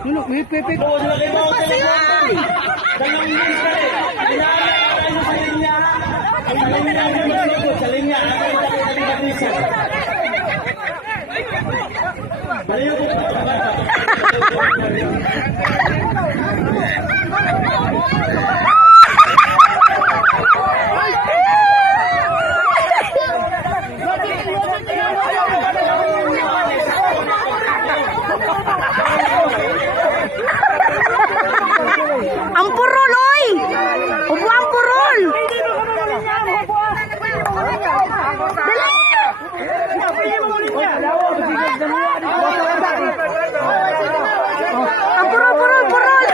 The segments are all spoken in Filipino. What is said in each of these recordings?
Ano, may pepe. Oo, lagi mo ako telepono. Dalawang minutes ka rin. Inaalaala sa linya. Sa linya. Baliw ko pa. Ang purol, oy! Ubo ang purol! Ang purol, purol, purol!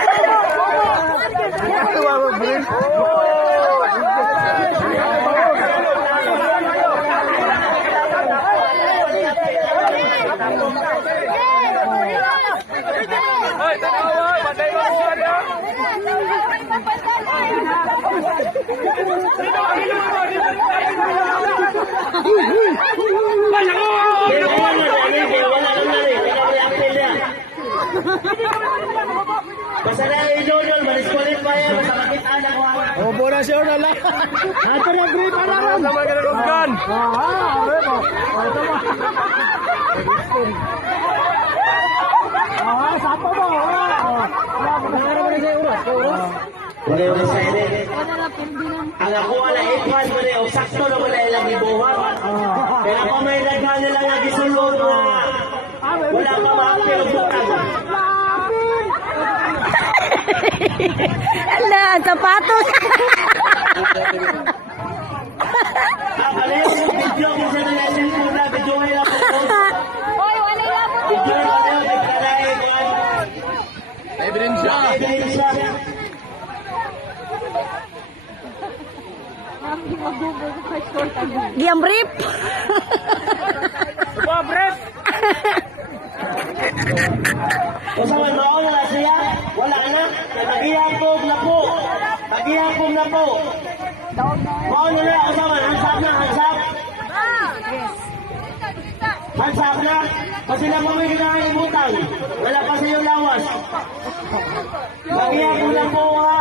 Basta na yung Junior, maniskulit pa yan, basta makita na ko. Obo na siya na lang. Ato na grip pa na ron. Sama ka na ron. Sapa mo. Nangarap mo na siya uros. Wala yung sa ere. Ang ako wala ikwas mo rin, sakto na wala ilang ibuhan. Kaya pa may naghan nila nga gisulod na wala ka maapil o butang. Ala, sapatos! Ano yung video kung sa nalasin ko na video ngayon ako po. Video ngayon, nagkaray ko. Ebidensya. Ebidensya. Giyang brief! Brief. Kung sa mga wala siya, wala na. Tagihapog na po. Tagihapog na po. Mao nila kasama, hansap na, hansap. Hansap na. Kasi lang mo may kinakalimutan. Wala pa sa iyo lawas. Tagihapog na po ha.